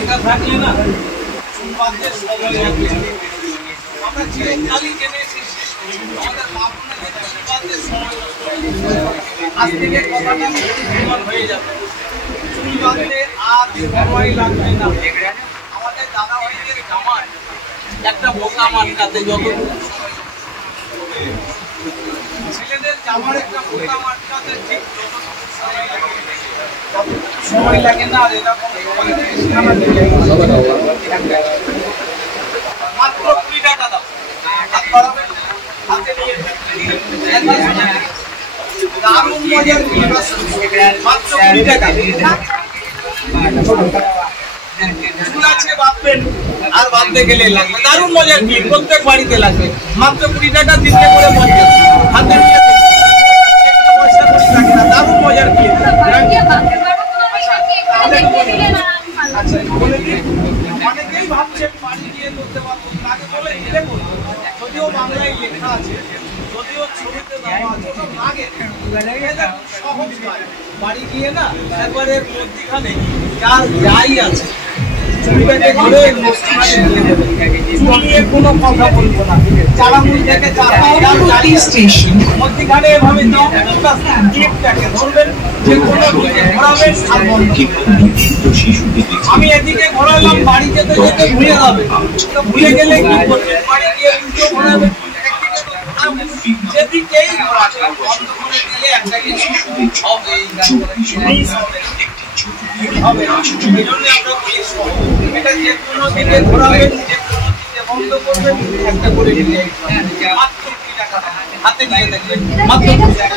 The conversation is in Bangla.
এটা থাকলে না চুলবাদদের সময় লাগবে। আমরা চিরকালই জেনে এসেছি আমাদের বাপনাদের চুলবাদদের সময় আজ থেকে কথাটা প্রমাণ হয়ে যাবে। চুলবাদতে আর সময় লাগবে না। আমাদের দাদা ভাইদের জামায় একটা বোকা মাটকাতে যত ছেলেদের জামার একটা বোকা মাটকাতে ঠিক সময় লাগে না। আর এরকম মাত্র 20 টাকা দাও, হাত বাড়াবেন, হাতে নিয়ে দারুণ মজার মাত্র 20 টাকা চুল আছে বাঁধবেন আর বাঁধতে গেলে লাগবে। দারুণ মজার কি প্রত্যেক বাড়িতে লাগবে। মাত্র 20 টাকা 3টে করে মজা হাতে নিয়ে পয়সা করে লাগে না। দারুণ মজার কি আচ্ছা বলে দিন। অনেকেই ভাবছেন বাড়ি গিয়ে করতে পারবো আগে বলে দেখুন, যদিও বাংলায় লেখা আছে, যদিও ছবিতে দেওয়া আছে, ওসব লাগে সহজ নয়। বাড়ি গিয়ে না একবারের মধ্যখানে যার যাই আছে ছবিটাকে ধরে মধ্যখানে দিয়ে দেবেন। চুল নিয়ে কোনো কথা বলবো না। চারামুল থেকে স্টেশন মধ্যখানে এভাবে ক্লিপটাকে ধরবেন, যে কোনো ঘোরাবেন আর বন্ধ। আমি এদিকে ঘোরালাম, বাড়ি যেতে যেতে ভুলে যাবে। তো ভুলে গেলে কি করবেন? বাড়ি গিয়ে উল্টো ঘোরাবেন, যেদিকেই ঘোরাবেন বন্ধ করে দিলে একটা কিছু হবে। এই জন্য আমরা বলি এটা যে কোনো দিকে ঘোরাবেন, যে কোনো দিকে বন্ধ করবেন, একটা করে দিলে মাত্র 20 টাকা হাতে নিয়ে দেখবেন। মাত্র 20 টাকা।